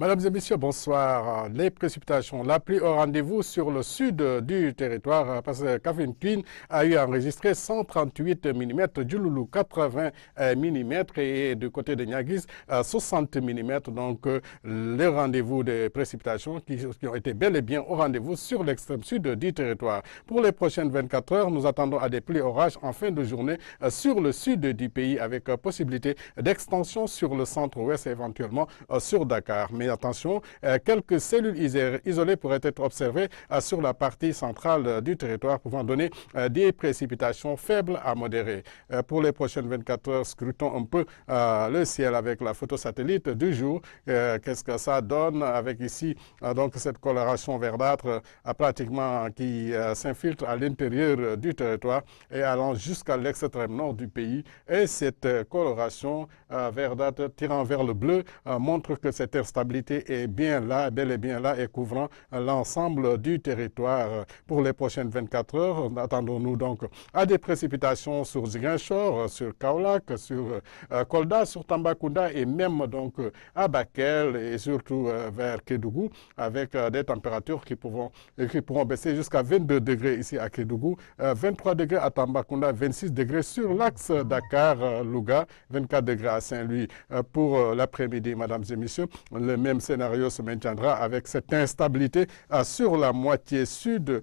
Mesdames et messieurs, bonsoir. Les précipitations, la pluie au rendez-vous sur le sud du territoire parce que Kafountine Queen a eu enregistré 138 mm, Djouloulou 80 mm et du côté de Niaguis 60 mm. Donc les rendez-vous des précipitations qui ont été bel et bien au rendez-vous sur l'extrême sud du territoire. Pour les prochaines 24 heures, nous attendons à des pluies orages en fin de journée sur le sud du pays avec possibilité d'extension sur le centre-ouest et éventuellement sur Dakar. Mais attention, quelques cellules isolées pourraient être observées sur la partie centrale du territoire, pouvant donner des précipitations faibles à modérées. Pour les prochaines 24 heures, scrutons un peu le ciel avec la photo satellite du jour. Qu'est-ce que ça donne avec ici donc cette coloration verdâtre pratiquement qui s'infiltre à l'intérieur du territoire et allant jusqu'à l'extrême nord du pays. Et cette coloration verdâtre tirant vers le bleu montre que cette instabilité est bien là, bel et bien là, et couvrant l'ensemble du territoire. Pour les prochaines 24 heures, attendons-nous donc à des précipitations sur Ziguinchor, sur Kaolack, sur Kolda, sur Tambacounda et même donc à Bakel et surtout vers Kédougou, avec des températures qui pourront baisser jusqu'à 22 degrés ici à Kédougou, 23 degrés à Tambacounda, 26 degrés sur l'axe Dakar-Louga, 24 degrés à Saint-Louis. Pour l'après-midi, mesdames et messieurs, le même scénario se maintiendra avec cette instabilité sur la moitié sud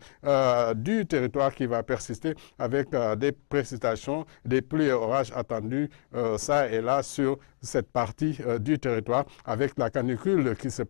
du territoire qui va persister avec des précipitations, des pluies et orages attendus ça et là sur cette partie du territoire avec la canicule qui se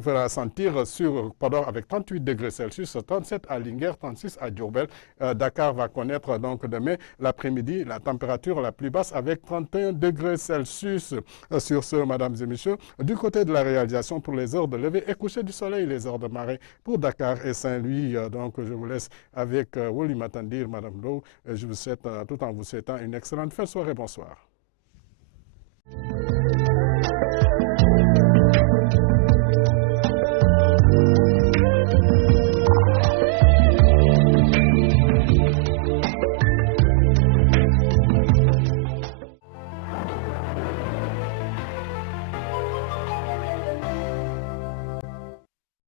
fera sentir sur Podor avec 38 degrés Celsius, 37 à Linguère, 36 à Diourbel. Dakar va connaître donc demain l'après-midi la température la plus basse avec 31 degrés Celsius. Sur ce, mesdames et messieurs, du côté de la réalisation pour les heures de lever et coucher du soleil, les heures de marée pour Dakar et Saint-Louis. Donc, je vous laisse avec Woli Matandir, Madame Lowe. Je vous souhaite, tout en vous souhaitant une excellente fin de soirée. Bonsoir.